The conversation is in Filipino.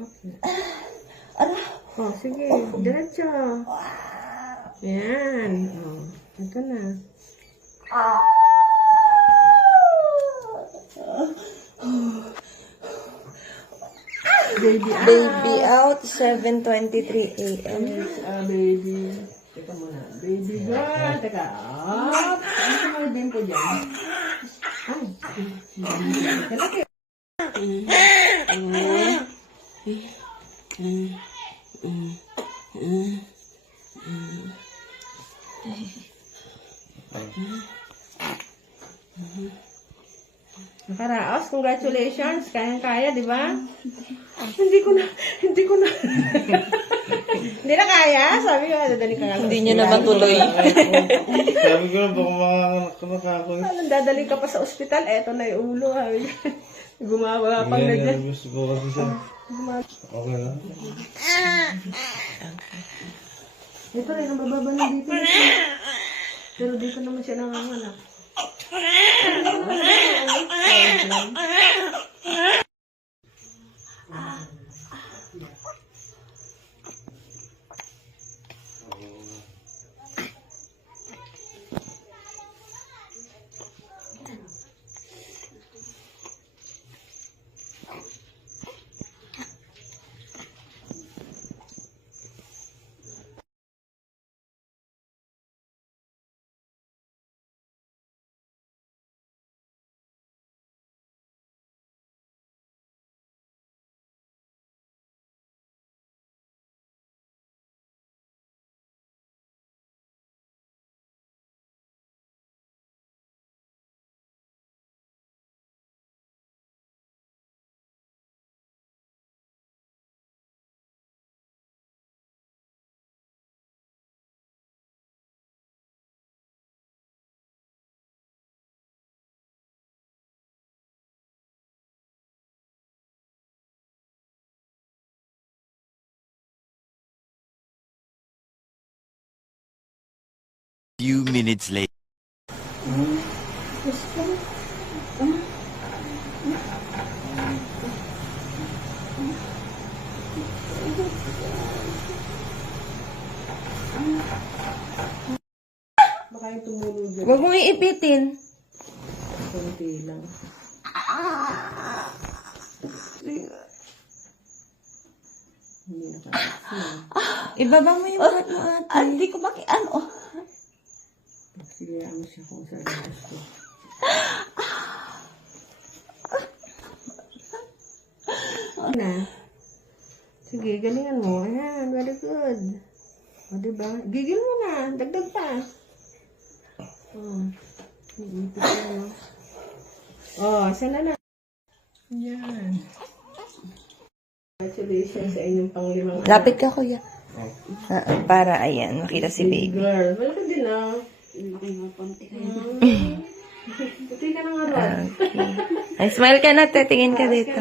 Okay. Oh, sige. Diretso. Yan. Oh, ito na. Baby out, 7:23 a.m. Baby. Teka muna. Baby girl. Teka. Up. Ano mo din po dyan? Ay. Kalaki. Nakaraos, congratulations. Kayang-kaya, di ba? Hindi ko na. Hindi na kaya? Sabi ko, dadali ka nga. Hindi niya naman tuloy. Sabi ko na, baka makakanak ako. Dadali ka pa sa ospital, eto na yung ulo. Gumawa pang na dyan. Nervous ko kasi siya. Okay na. Ito rin, ang bababa na dito. Pero dito naman siya nanganganak. Few minutes later. Baka yung tumulog dyan. Huwag mong iipitin. Kunti lang. Hindi na kaya. Ibaba mo yung buhat mo, ate. Hindi ko ano. Pagsilihan mo siya kung saan ang gusto. Na. Sige, galingan mo. Ayan, very good. O, diba? Gigil mo na. Dagdag pa. Iipit mo. Sana na. Yan. Congratulations sa inyong panglimang Lapit ka, kuya. Para, ayan, makita si baby. girl. Malaki din ah. Puti ka na nga ron. Okay. Ay, smile ka na, te. Tingin ka dito.